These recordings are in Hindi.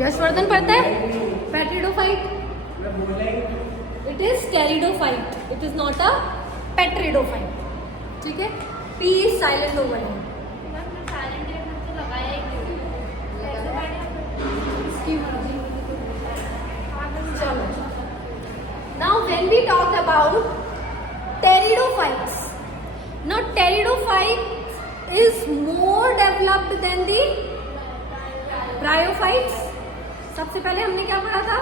यशवर्धन पढ़ता है petridophyte, it is pteridophyte, it is not a petridophyte. ठीक है, पी इज साइलेंट ओवर है। चलो, now when we talk about pteridophytes, now pteridophytes is more developed than the bryophytes। सबसे पहले हमने क्या पढ़ा था?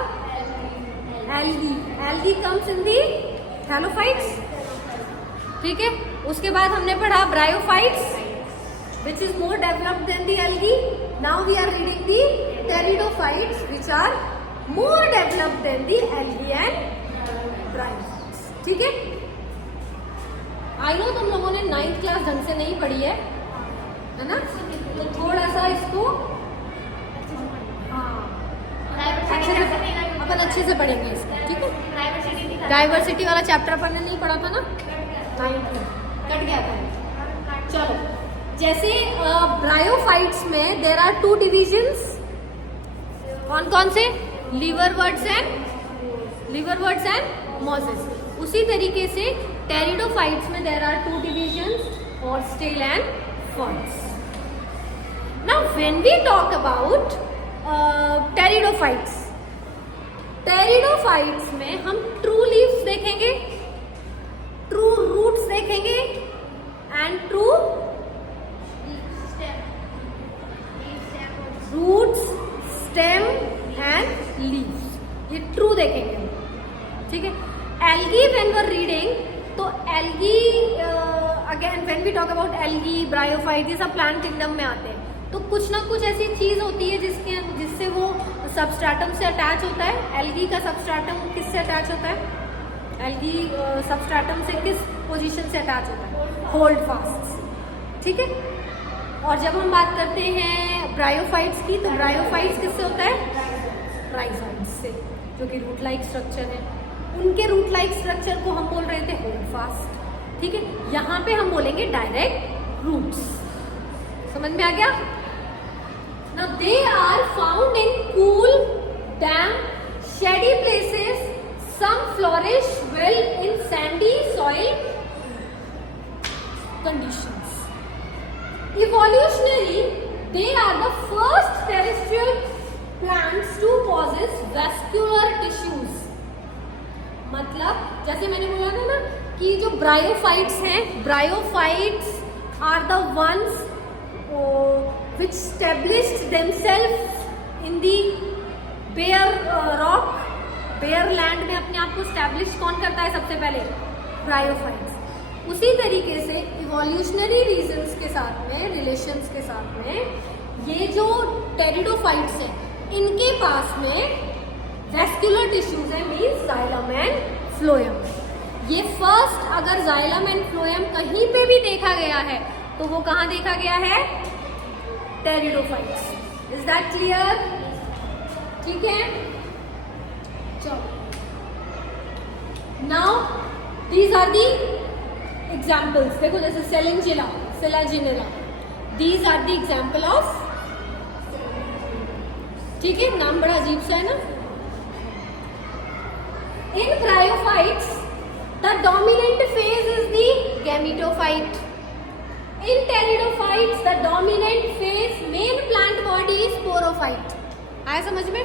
algae, algae comes in the halophytes। ठीक है, उसके बाद हमने पढ़ा bryophytes which is more developed than the algae। now we are reading the pteridophytes which are more developed than the algae and bryophytes। ठीक है, आई नो तुम लोगों ने 9th क्लास ढंग से नहीं पढ़ी है ना, तो थोड़ा सा इसको अपन अच्छे से पढ़ेंगे इसको। ठीक है, डाइवर्सिटी वाला चैप्टर अपन ने नहीं पढ़ा था ना 9th में, कट गया था। चलो, जैसे ब्रायोफाइट्स में देयर आर 2 डिविजन्स, कौन कौन से? Liverworts and mosses. उसी तरीके से टेरिडोफाइट्स में there are 2 divisions, horsetail and ferns. Now when we talk about pteridophytes, pteridophytes में हम ट्रू लीव्स देखेंगे, ट्रू रूट्स देखेंगे and true roots, stem and leaves, ये ट्रू देखेंगे। ठीक है, algae when we are reading, तो algae again when we talk about algae, bryophyte, ये सब प्लांट किंगडम में आते हैं। तो कुछ ना कुछ ऐसी चीज होती है जिससे वो सबस्ट्रेटम से अटैच होता है। एल्गी का सबस्ट्रेटम किससे अटैच होता है? एल्गी सबस्ट्रेटम से किस पोजीशन से अटैच होता है? Hold fast. ठीक है, और जब हम बात करते हैं ब्रायोफाइट्स की, तो ब्रायोफाइट्स किससे होता है? राइजोइड्स से, जो कि रूट लाइक स्ट्रक्चर है। उनके रूट लाइक स्ट्रक्चर को हम बोल रहे थे होल्ड फास्ट। ठीक है, यहाँ पे हम बोलेंगे डायरेक्ट रूट्स। समझ में आ गया? Now they are found in cool, damp, shady places. Some flourish well in sandy soil conditions. Evolutionary, they are the first terrestrial plants to possess vascular tissues. मतलब जैसे मैंने बोला था ना कि जो ब्रायोफाइट्स हैं, bryophytes are the ones which established themselves in the bare rock, bare land में अपने आप को establish कौन करता है सबसे पहले? ब्रायोफाइट्स। उसी तरीके से इवोल्यूशनरी रीजन्स के साथ में, रिलेशंस के साथ में, ये जो टेरिडोफाइट्स हैं, इनके पास में वैस्कुलर टिश्यूज है, मीन्स जाइलम एंड फ्लोएम। ये फर्स्ट अगर जाइलम एंड फ्लोएम कहीं पे भी देखा गया है तो वो कहाँ देखा गया है? टेरिडोफाइट्स। Is that clear? ठीक है, चलो, now these are the examples. देखो जैसे selaginella, selaginella, these are the example of. ठीक है, नाम बड़ा अजीब सा है ना। In bryophytes the dominant phase is the gametophyte. In pteridophytes, the dominant phase, main plant body is sporophyte। आया समझ में?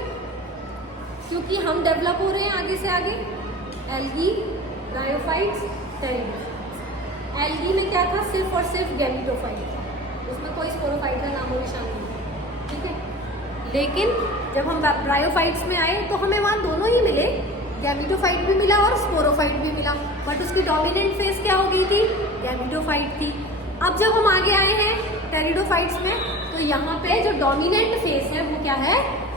क्योंकि हम डेवलप हो रहे हैं आगे से आगे। Algae, bryophytes, pteridophytes. एल्गी में क्या था? सिर्फ और सिर्फ गैमेटोफाइट था, उसमें कोई स्पोरोफाइट का नामो निशान नहीं था। ठीक है, लेकिन जब हम ब्रायोफाइट्स में आए तो हमें वहाँ दोनों ही मिले, गैमेटोफाइट भी मिला और स्पोरोफाइट भी मिला, बट उसकी डोमिनेंट फेज क्या हो गई थी? गैमेटोफाइट थी। अब जब हम आगे आए हैं टेरिडोफाइट्स में, तो यहाँ पे जो डोमिनेंट फेस है वो क्या है?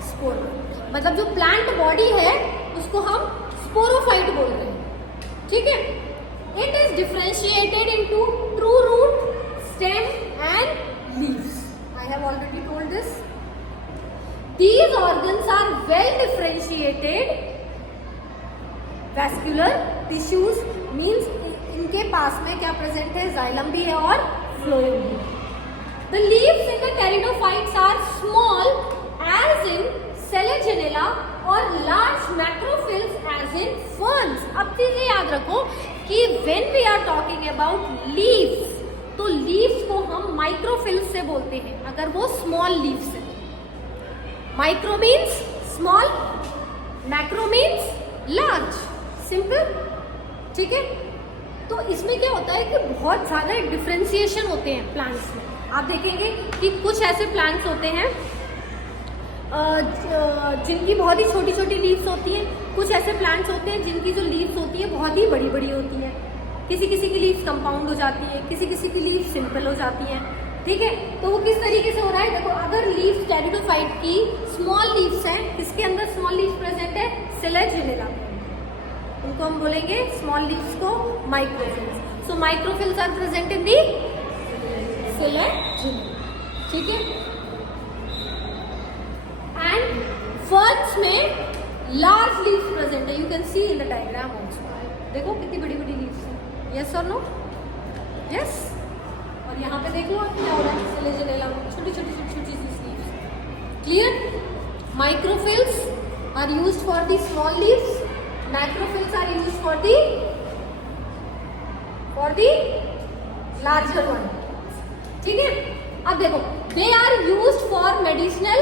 स्पोरोफाइट। मतलब जो प्लांट बॉडी है उसको हम स्पोरोफाइट बोल रहे हैं। ठीक है, it is differentiated into true root, stem and leaves. I have already told this. These organs are well differentiated vascular tissues, means इनके पास में क्या प्रेजेंट है? जाइलम भी है और फ्लोएम भी। The leaves in the pteridophytes are small as in antheridia और large macrophylls as in ferns. अब चीजें याद रखो कि when we are talking about leaves, तो लीव्स को हम माइक्रोफिल्स से बोलते हैं अगर वो स्मॉल लीव्स है। Micro means small, macro means large, simple, ठीक है। तो इसमें क्या होता है कि बहुत सारे डिफ्रेंसिएशन होते हैं प्लांट्स में। आप देखेंगे कि कुछ ऐसे प्लांट्स होते हैं जिनकी बहुत ही छोटी छोटी लीव्स होती हैं, कुछ ऐसे प्लांट्स होते हैं जिनकी जो लीव्स होती है बहुत ही बड़ी बड़ी होती हैं। किसी किसी की लीव्स कंपाउंड हो जाती है, किसी किसी की लीव्स सिंपल हो जाती हैं, ठीक है। तो वो किस तरीके से हो रहा है, देखो अगर लीव्स टेरिडोफाइट की स्मॉल लीव्स हैं, किसके अंदर स्मॉल लीव्स प्रेजेंट है, सिलेजिनेला, उनको हम बोलेंगे स्मॉल लीव्स को microphylls. So microphylls are present in the selaginella, ठीक है। एंड फर्न्स में लार्ज लीव्स प्रेजेंट है, you can see in the diagram also. देखो कितनी बड़ी बड़ी लीव्स हैं, यस और नो, यस। और यहाँ पे देख लो क्या हो रहा है, सिलेजिनेला में छोटी छोटी छोटी छोटी सी leaves, clear. Microphylls are used for the small leaves, macrophylls are used for the larger one, ठीक है। अब देखो they are used for medicinal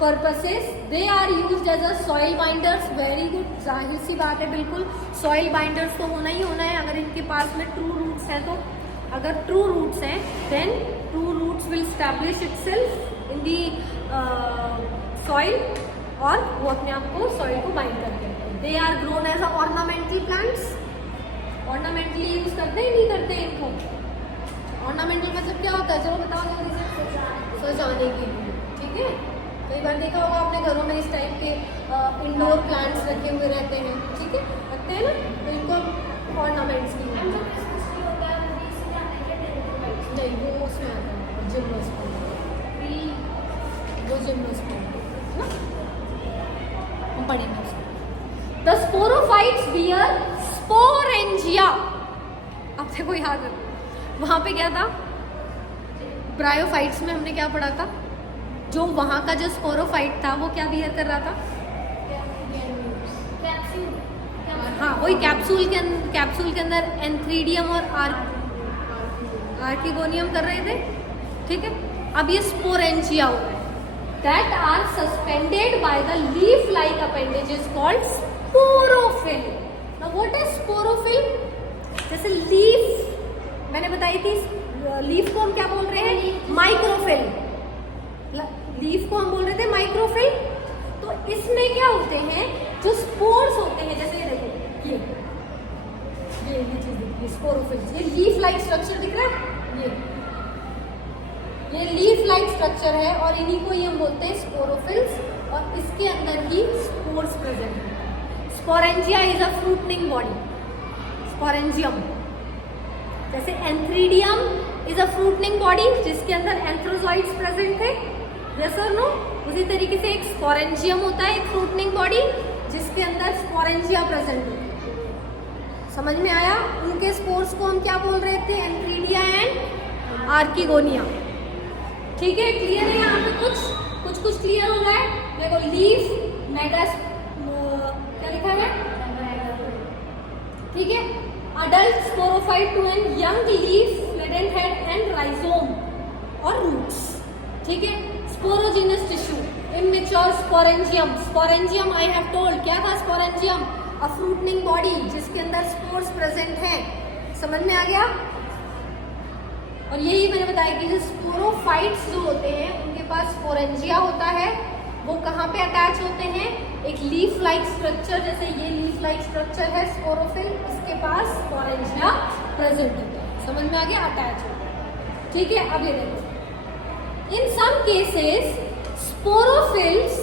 purposes, they are used as a soil binders, very good, जाहिर सी बात है, बिल्कुल सॉइल बाइंडर्स तो होना ही होना है अगर इनके पास में ट्रू रूट्स हैं। तो अगर ट्रू रूट्स हैं then true roots will establish itself in the soil और वो अपने आप को सॉइल को बाइंड करते हैं। They are grown as a ornamental plants, ornamentally use करते हैं नहीं करते इनको। ऑर्नामेंटल मतलब क्या होता है, चलो बताओ जल्दी से, सजाने के लिए, ठीक है। कई बार देखा होगा आपने घरों में इस टाइप के इंडोर प्लांट्स रखे हुए रहते हैं, ठीक है, रखते हैं ना, तो इनको ऑर्नामेंट्स की नहीं, वो उसमें आता है जिम्नोस्पर्म, वो जिम्नोस्पर्म ना, हम पढ़ेंगे उसको। The sporophytes bear sporangia. अब देखो याद रखो वहां पे क्या था, ब्रायोफाइट्स में हमने क्या पढ़ा था, जो वहां का जो स्पोरोफाइट था वो क्या बियर कर रहा था, हाँ वही कैप्सूल के अंदर एंथ्रीडियम और आर्किगोनियम कर रहे थे, ठीक है। अब ये स्पोरेंजिया हो रहा है, that are suspended by the leaf like appendages called sporophyll. Now what is sporophyll, जैसे लीफ मैंने बताई थी, लीफ को हम क्या बोल रहे हैं, माइक्रोफिल, लीफ को हम बोल रहे थे माइक्रोफिल। तो इसमें क्या होते हैं, जो स्पोर्स होते हैं, जैसे ये देखो ये चीज दिख रही है स्पोरोफिल, ये लीफ लाइक स्ट्रक्चर दिख रहा है, ये लीफ लाइक स्ट्रक्चर है और इन्हीं को ये हम बोलते हैं स्पोरोफिल्स, और इसके अंदर ही स्पोर्स प्रेजेंट है। Sporangia is a fruiting body, sporangium, जैसे antheridium is a fruiting body जिसके अंदर एंथ्रोजॉइड्स प्रेजेंट थे, यस और नो। उसी तरीके से एक स्पोरेंजियम होता है, एक फ्रूटनिंग बॉडी जिसके अंदर स्पोरेंजिया प्रेजेंट है। समझ में आया, उनके स्पोर्स को हम क्या बोल रहे थे, एंथ्रीडिया एंड आर्किगोनिया, ठीक है। क्लियर है, यहाँ पे कुछ क्लियर हो रहा है। देखो लीफ मेगा, क्या लिखा है, ठीक है। Adult sporophyte two N young leaf, fiddlehead and rhizome और रूट्स, ठीक है। Sporogenous tissue, immature sporangium, sporangium I have told क्या था, स्पोरेंजियम अ फ्रूटनिंग बॉडी जिसके अंदर स्पोर्स प्रेजेंट हैं, समझ में आ गया। और यही मैंने बताया कि जो स्पोरोफाइट्स जो होते हैं उनके पास स्पोरेंजिया होता है, वो कहाँ पे अटैच होते हैं, एक लीफ लाइक स्ट्रक्चर, जैसे ये लीफ लाइक स्ट्रक्चर है स्पोरोफिल, इसके पास स्पोरेंजिया प्रेजेंट होता है, समझ में आ गया, अटैच होता है, ठीक है। अब ये देखो, in some cases sporophylls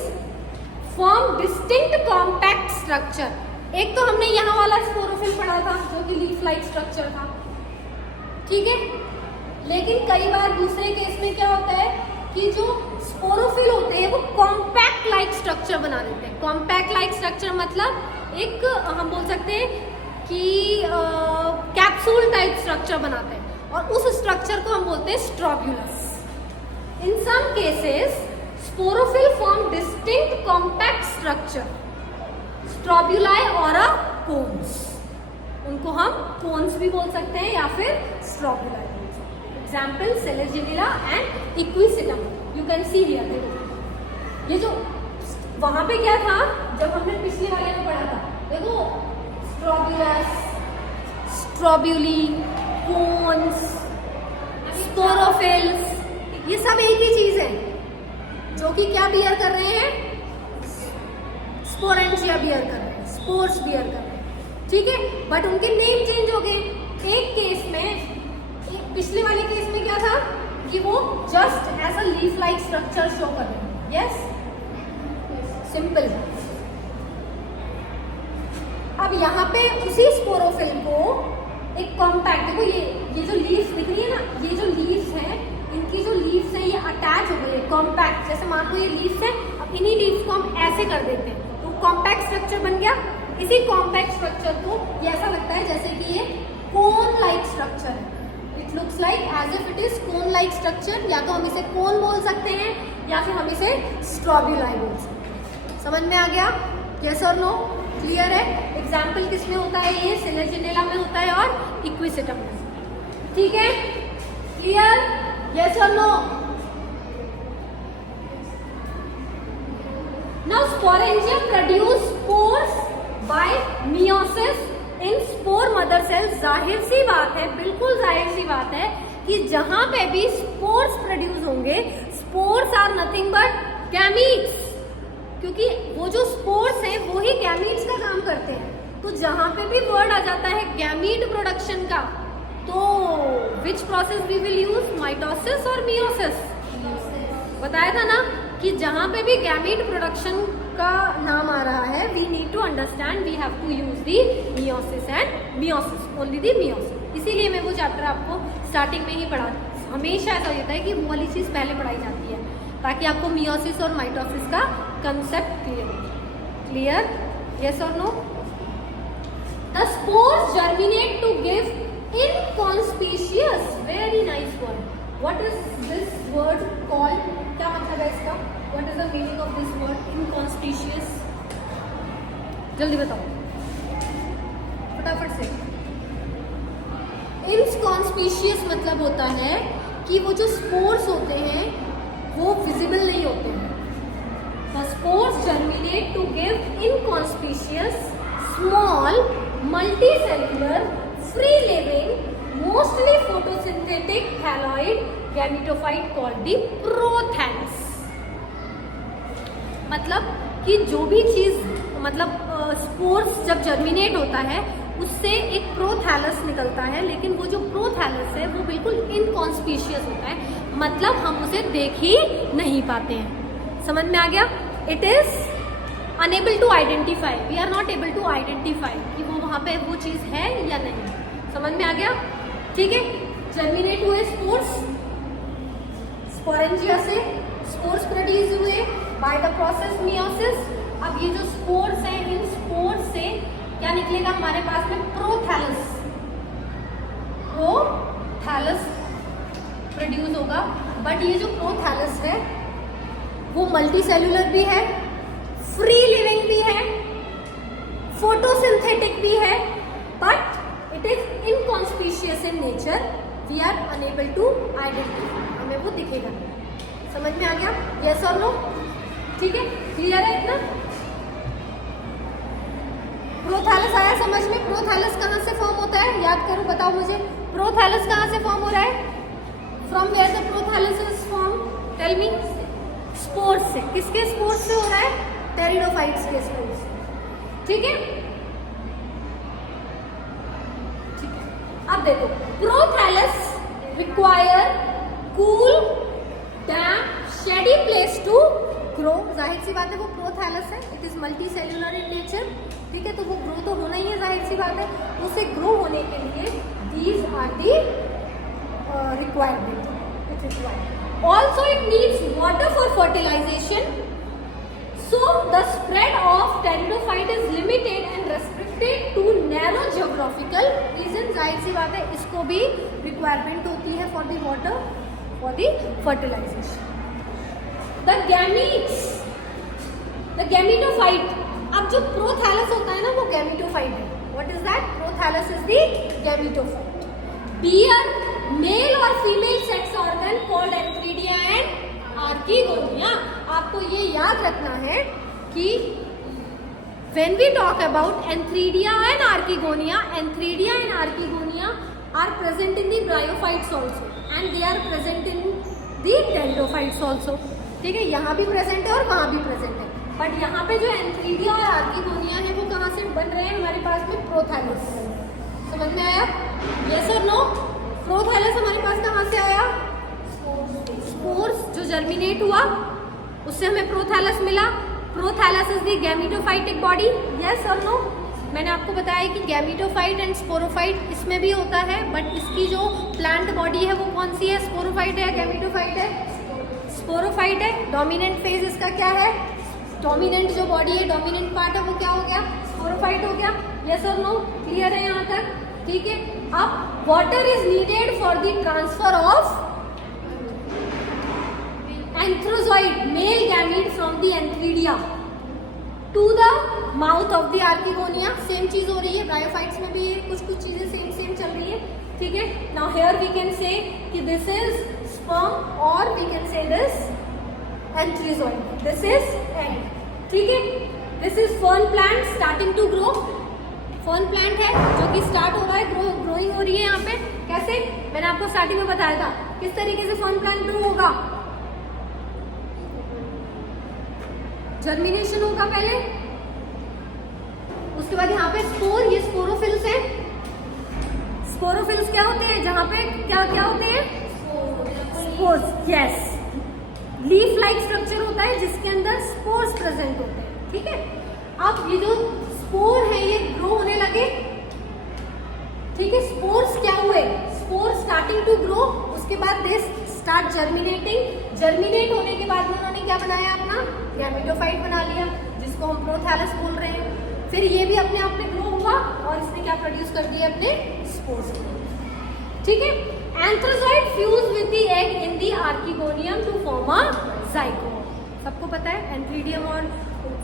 form distinct compact structure. एक तो हमने यहाँ वाला स्पोरोफिल पढ़ा था जो कि लीफ लाइक स्ट्रक्चर था, ठीक है। लेकिन कई बार दूसरे केस में क्या होता है कि जो स्पोरोफिल होते हैं वो कॉम्पैक्ट लाइक स्ट्रक्चर बना देते हैं। कॉम्पैक्ट लाइक स्ट्रक्चर मतलब एक हम बोल सकते हैं कि कैप्सूल टाइप स्ट्रक्चर बनाते हैं और उस स्ट्रक्चर को हम बोलते हैं strobilus. In some cases sporophyll form distinct compact structure, strobili और कोन्स। उनको हम कोन्स भी बोल सकते हैं या फिर स्ट्रोब्यूलाई बोल सकते हैं। Example selaginella and equisetum, you can see here. देखो ये जो वहां पे क्या था जब हमने पिछले वाले में पढ़ा था, देखो स्ट्रोब्यूलस, स्ट्रोब्यूली, कोन्स, स्पोरोफिल्स, ये सब एक ही चीज है जो कि क्या बियर कर रहे हैं, स्पोरेंजिया बियर कर रहे हैं, स्पोर्स बियर कर रहे हैं, ठीक है। बट उनके नेम चेंज हो गए। एक केस में, पिछले वाले केस में क्या था कि वो just as a leaf like structure show कर रहे हैं। Yes, simple. अब यहाँ पे उसी स्पोरोफिल को एक कॉम्पैक्ट, देखो ये जो लीव्स दिख रही है ना, ये जो लीव्स हैं, इनकी जो लीव्स हैं ये अटैच हो गई है कॉम्पैक्ट। जैसे मान लो ये लीव्स है, अब इन्हीं लीव्स को हम ऐसे कर देते हैं तो कॉम्पैक्ट स्ट्रक्चर बन गया। इसी कॉम्पैक्ट स्ट्रक्चर को ये ऐसा लगता है जैसे कि ये कोन लाइक स्ट्रक्चर है। It looks like as if it is cone like structure. या तो हम इसे कोन बोल सकते हैं या फिर हम इसे स्ट्रोब्यूलाई बोल सकते हैं। समझ में आ गया? यस और नो? क्लियर है? एग्जाम्पल किस में होता है? ये सेलेजिनेला में होता है और इक्विसिटम में। ठीक है, क्लियर? यस और no? Now sporangia produce spores by meiosis in spore mother cell. जाहिर सी बात है, बिल्कुल जाहिर सी बात है कि जहां पे भी स्पोर्स प्रोड्यूस होंगे, spores are nothing but gametes, क्योंकि वो जो स्पोर्स हैं वो ही गैमीट्स का काम करते हैं। तो जहां पे भी वर्ड आ जाता है गैमीट प्रोडक्शन का, तो which process we will use, mitosis और मियोसिस? बताया था ना कि जहां पे भी गैमीट प्रोडक्शन का नाम आ रहा है, we need to understand, we have to use the meiosis and meiosis, only the meiosis. इसीलिए मैं वो चैप्टर आपको स्टार्टिंग में ही पढ़ा, हमेशा ऐसा होता है कि वो वाली चीज पहले पढ़ाई जाती है ताकि आपको मियोसिस और माइटोसिस का कंसेप्ट क्लियर हो। क्लियर? यस और no? The spores germinate to give inconspicuous, very nice word. What is this word called? क्या मतलब है इसका? What is the meaning of this word inconspicuous? जल्दी बताओ फटाफट से। इनकॉन्स्पीशियस मतलब होता है कि वो जो स्पोर्स होते हैं वो विजिबल नहीं होते हैं। The spores germinate to give inconspicuous, small, multicellular, free-living, mostly photosynthetic thalloid gametophyte called the prothallus। मतलब कि जो भी चीज, मतलब स्पोर्स जब जर्मिनेट होता है उससे एक प्रोथैलस निकलता है, लेकिन वो जो प्रोथैलस है वो बिल्कुल इनकॉन्स्पीशियस होता है, मतलब हम उसे देख ही नहीं पाते हैं। समझ में आ गया? It is unable to identify, we are not able to identify कि वो वहां पे वो चीज है या नहीं। समझ में आ गया? ठीक है, जर्मिनेट हुए स्पोर्स, स्पोरेंजिया से स्पोर्स प्रोड्यूस हुए बाय द प्रोसेस मियोसिस। अब ये जो स्पोर्स हैं, इन स्पोर्स से क्या निकलेगा हमारे पास में? प्रोथैलस। प्रोथैलस प्रोड्यूस होगा, बट ये जो प्रोथैलस है वो मल्टी सेल्यूलर भी है, फ्री लिविंग भी है, फोटोसिंथेटिक भी है, but it is inconspicuous in nature. We are unable to identify, हमें वो दिखेगा। समझ में आ गया? यस और नो? ठीक है, क्लियर है इतना? प्रोथैलस आया समझ में? प्रोथैलस कहाँ से फॉर्म होता है? याद करो, बताओ मुझे, प्रोथैलस कहाँ से फॉर्म हो रहा है? From where the prothallus is form? Tell me. Spores से। किसके स्पोर्स से हो रहा है? टेरिडोफाइट्स के स्पोर्स से। ठीक है, ठीक है। अब देखो, prothallus require cool, damp, shady place to grow. जाहिर सी बात है वो प्रोथैलस है, it is multi cellular in nature. ठीक है, तो वो ग्रो तो होना ही है, जाहिर सी बात है। उसे ग्रो होने के लिए these are the requirement, it required. Also it needs water for fertilization, so the spread of pteridophyte is limited and restricted to narrow geographical region। जाहिर सी बात है इसको भी requirement होती है for the water, for the fertilization। The gametes, the gametophyte. अब जो प्रोथैलस होता है ना वो गैमीटोफाइट है. What is that? Prothallus is the gametophyte. Bear male और female sex organ called antheridia and archegonia. आपको ये याद रखना है कि when we talk about Antheridia and Archegonia are present in the bryophytes also and they are present in the pteridophytes also. ठीक है, यहाँ भी प्रेजेंट है और वहाँ भी प्रेजेंट है. बट यहाँ पे जो एंथ्रीडिया और आर्कीगोनिया है वो कहाँ से बन रहे हैं? हमारे पास में प्रोथैलस. समझ में आया? यस और नो? प्रोथैलस हमारे पास कहाँ से आया? स्पोर्स जो जर्मिनेट हुआ उससे हमें प्रोथैलस मिला. Prothallus is the gametophytic body. Yes और नो? मैंने आपको बताया कि गैमीटोफाइट एंड स्पोरोफाइट इसमें भी होता है, बट इसकी जो प्लांट बॉडी है वो कौन सी है? स्पोरोफाइट है, गैमीटोफाइट है? स्पोरोफाइट है. डोमिनेंट फेज इसका क्या है? डोमिनेंट जो बॉडी है, डोमिनेंट पार्ट है वो क्या हो गया? स्पोरोफाइट हो गया. यस और नो? क्लियर है यहाँ तक? ठीक है. अब water is needed for the transfer of antherozoid male gamete from the antheridia to the mouth of the archegonia. Same चीज हो रही है ब्रायोफाइट्स में भी. कुछ चीजें सेम चल रही है. ठीक है. Now here we can say कि दिस इज स्पर्म और we can say this antherozoid. This is egg. ठीक है. This is fern plant starting to grow. Fern plant है जो कि स्टार्ट हो रहा है, ग्रोइंग हो रही है यहाँ पे. कैसे? मैंने आपको स्टार्टिंग में बताया था किस तरीके से फर्न प्लांट ग्रो होगा. जर्मिनेशन होगा पहले, उसके बाद यहाँ पे स्पोर. ये स्पोरोफिल्स है. स्पोरोफिल्स क्या होते हैं? जहाँ पे क्या होते हैं? Spores. Yes. Leaf like structure होता है जिसके अंदर स्पोर्स प्रेजेंट होते हैं. ठीक है. अब ये जो स्पोर है ये ग्रो होने लगे. ठीक है. स्पोर्स क्या हुए? Spore starting to grow. उसके बाद दे स्टार्ट जर्मिनेटिंग. जर्मिनेट होने के बाद में उन्होंने क्या बनाया? अपना गैमीटोफाइट बना लिया जिसको हम प्रोथैलस बोल रहे हैं. फिर ये भी अपने आप में ग्रो हुआ और इसने क्या प्रोड्यूस कर दिया? अपने स्पोर्स. ठीक है. Antherozoid fuse with the egg in the archegonium to form a zygote. सबको पता है एंथ्रीडियम और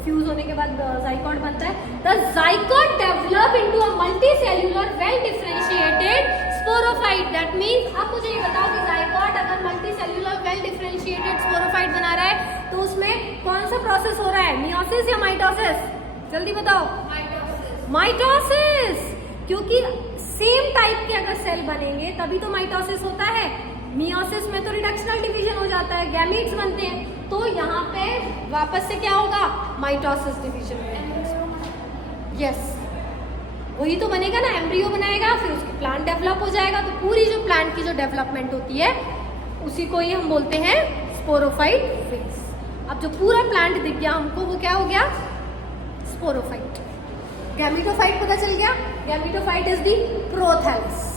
फ्यूज होने के बाद जाइगोट बनता है. The zygote develop into a multicellular well differentiated sporophyte. That means अब मुझे ये बताओ कि जाइगोट अगर मल्टीसेल्युलर वेल डिफरेंशिएटेड स्पोरोफाइट बना रहा है तो उसमें कौन सा प्रोसेस हो रहा है? मियोसिस या माइटोसिस? जल्दी बताओ. माइटोसिस. क्योंकि सेम टाइप के अगर सेल बनेंगे तभी तो माइटोसिस होता है. मियोसिस में तो रिडक्शनल डिवीजन हो जाता है, गैमीट्स बनते हैं. तो यहाँ पे वापस से क्या होगा? Mitosis division. यस. वही तो बनेगा ना, एम्ब्रियो बनाएगा, फिर उसकी प्लांट डेवलप हो जाएगा. तो पूरी जो प्लांट की जो डेवलपमेंट होती है उसी को ही हम बोलते हैं स्पोरोफाइट फेज. अब जो पूरा प्लांट दिख गया हमको वो क्या हो गया? स्पोरोफाइट. गैमीटोफाइट पता चल गया. Gametophyte is the prothallus.